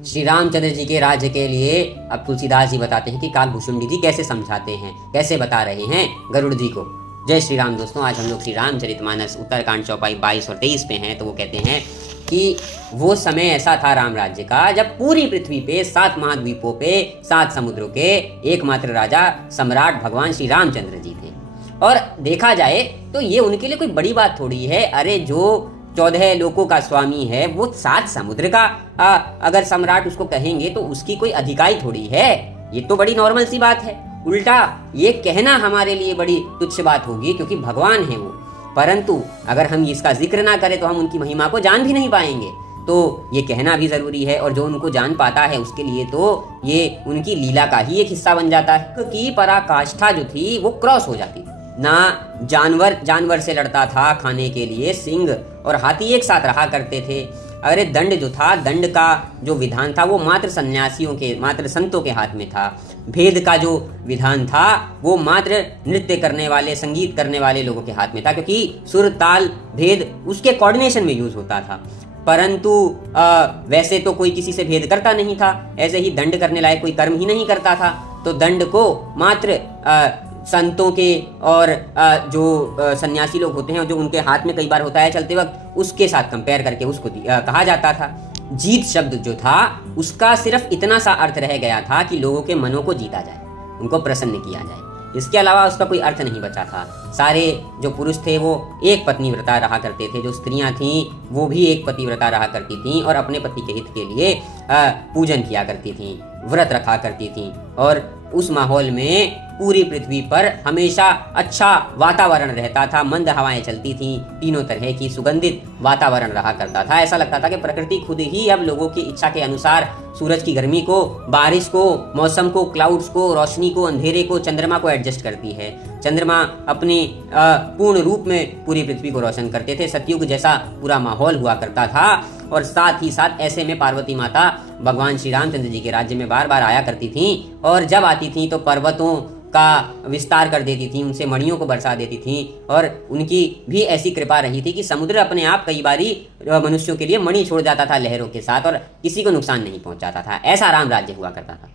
श्री रामचंद्र जी के राज्य के लिए अब तुलसीदास जी बताते हैं कि काकभूषुंडी जी कैसे समझाते हैं, कैसे बता रहे हैं गरुड़ जी को। जय श्री राम दोस्तों, आज हम लोग श्री रामचरितमानस उत्तरकांड चौपाई 22 और 23 पे हैं। तो वो कहते हैं कि वो समय ऐसा था राम राज्य का जब पूरी पृथ्वी पे 7 महाद्वीपों पे 7 समुद्रों के एकमात्र राजा सम्राट भगवान श्री रामचंद्र जी थे। और देखा जाए तो ये उनके लिए कोई बड़ी बात थोड़ी है। अरे जो 14 लोकों का स्वामी है वो 7 समुद्र का अगर सम्राट उसको कहेंगे तो उसकी कोई अधिकाई थोड़ी है। ये तो बड़ी नॉर्मल सी बात है। उल्टा ये कहना हमारे लिए बड़ी तुच्छ बात होगी क्योंकि भगवान है वो। परंतु अगर हम इसका जिक्र ना करें तो हम उनकी महिमा को जान भी नहीं पाएंगे। तो ये कहना भी जरूरी है और जो उनको जान पाता है उसके लिए तो ये उनकी लीला का ही एक हिस्सा बन जाता है। क्योंकि पराकाष्ठा जो थी वो क्रॉस हो जाती थी। ना जानवर से लड़ता था खाने के लिए, सिंह और हाथी एक साथ रहा करते थे। अरे दंड जो था, दंड का जो विधान था वो मात्र सन्यासियों के, मात्र संतों के हाथ में था। भेद का जो विधान था वो मात्र नृत्य करने वाले, संगीत करने वाले लोगों के हाथ में था, क्योंकि सुर ताल भेद उसके कोऑर्डिनेशन में यूज होता था। परंतु वैसे तो कोई किसी से भेद करता नहीं था। ऐसे ही दंड करने लायक कोई कर्म ही नहीं करता था। तो दंड को मात्र संतों के और जो सन्यासी लोग होते हैं जो उनके हाथ में कई बार होता है चलते वक्त, उसके साथ कंपेयर करके उसको कहा जाता था। जीत शब्द जो था उसका सिर्फ इतना सा अर्थ रह गया था कि लोगों के मनों को जीता जाए, उनको प्रसन्न किया जाए। इसके अलावा उसका कोई अर्थ नहीं बचा था। सारे जो पुरुष थे वो एक पत्नी व्रता रहा करते थे, जो स्त्रियां थीं वो भी एक पति व्रता रहा करती थीं और अपने पति के हित के लिए पूजन किया करती थीं, व्रत रखा करती थीं। और उस माहौल में पूरी पृथ्वी पर हमेशा अच्छा वातावरण रहता था, मंद हवाएं चलती थीं, तीनों तरह की सुगंधित वातावरण रहा करता था। ऐसा लगता था कि प्रकृति खुद ही अब लोगों की इच्छा के अनुसार सूरज की गर्मी को, बारिश को, मौसम को, क्लाउड्स को, रोशनी को, अंधेरे को, चंद्रमा को एडजस्ट करती है। चंद्रमा अपने पूर्ण रूप में पूरी पृथ्वी को रोशन करते थे। सतयुग जैसा पूरा माहौल हुआ करता था। और साथ ही साथ ऐसे में पार्वती माता भगवान श्री रामचंद्र जी के राज्य में बार बार आया करती थीं और जब आती थीं तो पर्वतों का विस्तार कर देती थी, उनसे मणियों को बरसा देती थी। और उनकी भी ऐसी कृपा रही थी कि समुद्र अपने आप कई बारी मनुष्यों के लिए मणि छोड़ जाता था लहरों के साथ और किसी को नुकसान नहीं पहुंचाता था। ऐसा राम राज्य हुआ करता था।